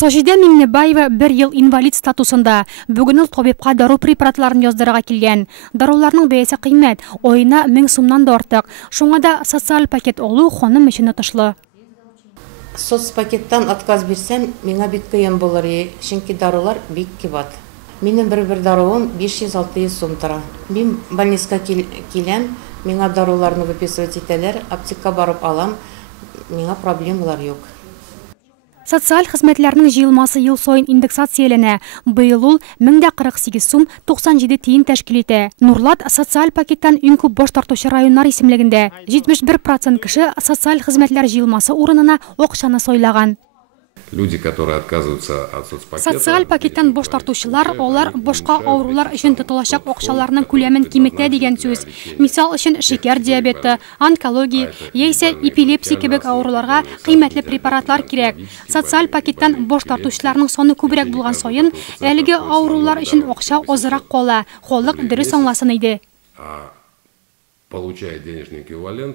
Сажида Миңнебаева 1 ел инвалид статусында. Бүгін ул табибка дару препаратларын яздырырга килгән. Даруларның бәясе кыйммәт, ойына 1000 сумнан да артык. Шуңа да социаль пакет алу ханым өчен отышлы. Соцпакеттан отказ бирсәм, миңа бик кыен булыр, чөнки дарулар бик кыйбат. Минем бер даруым 500-600 сум тора. Мин больницага киләм, миңа даруларны выписывать итәләр, аптекага барып алам, миңа проблемалар юк. Социаль хезмәтләрнең җыелмасы ел сайын индексацияләнә. Быел ул 1048 сум 97 тиен тәшкил итә. Нурлат социаль пакеттан иң күп баш тартучы районнар исемлегендә. 71% кеше социаль хезмәтләр җыелмасы урынына акчаны сайлаган. Люди, которые отказываются от соцпакета. Социаль пакеттан бош тартучылар, алар башка авырулар өчен тотылачак акчаларның күләмен киметә дигән сүз. Мисал өчен шикәр диабеты, онкология, яисә эпилепсия кебек авыруларга кыйммәтле препаратлар кирәк. Социаль пакеттан бош тартучыларның саны күбрәк булган саен, әлеге авырулар өчен акча азрак кала. Халык дөрес аңласын иде. Получая денежный эквивалент.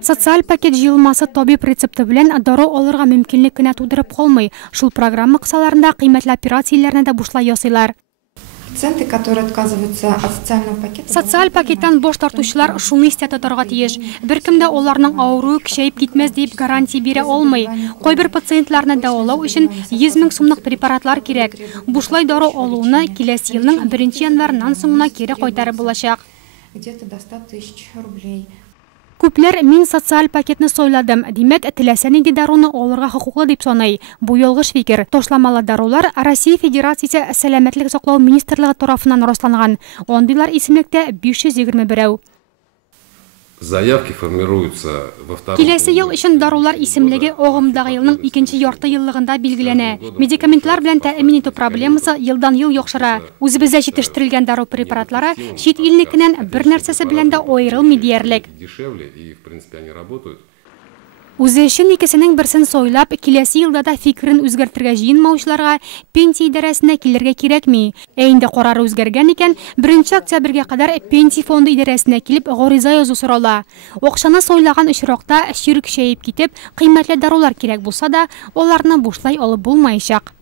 Социаль пакет җыелмасы табиб рецепты белән дару алырга мөмкинлек кенә тудырып калмый. Шул программа кысаларында кыйммәтле операцияләрне дә бушлай ясыйлар. Пациенты, которые отказываются от социального пакета. Социаль пакеттан бош тартучылар шуны истә тотарга тиеш. Беркем дә аларның авыруы көчәеп китмәс дип гарантия бирә алмый. Кайбер пациентларны дәвалау өчен 100 000 сумлык препаратлар кирәк. Бушлай дару алуны киләсе елның 1 январьнан соңына кире кайтарып булачак. Где-то до 100 000 рублей. Күпләр мин социаль пакетны сайладым, димәк теләсә нинди даруны алырга хокуклы дип саный. Бу ялгыш фикер. Ташламалы дарулар Россия Федерациясе сәламәтлек саклау министрлыгы тарафыннан расланган. Андыйлар исемлектә 521. Заявки формируются во втором. Киләсе ел өчен дарулар исемлеге агымдагы елның 2нче ярты еллыгында билгеләнә. Медикаментлар белән тәэмин итү проблемасы елдан-ел яхшыра. Үзебездә җитештерелгән дару препаратлары чит илнекеннән бер нәрсәсе белән дә аерылмый диярлек. Дешевле и, в принципе, они работают. Үзе өчен икесенең берсен сойлап, киләсе елда да фикерен үзгәртергә җыенмаучыларга пенсия идарәсенә килергә кирәкми. Инде карары үзгәргән икән, 1 октябрьгә кадәр пенсия фонды идарәсенә килеп гариза язу сорала. Акчаны сайлаган очракта чирк шәеп китеп, кыйммәтле дарулар кирәк булса да, аларны бушлай алып булмаячак.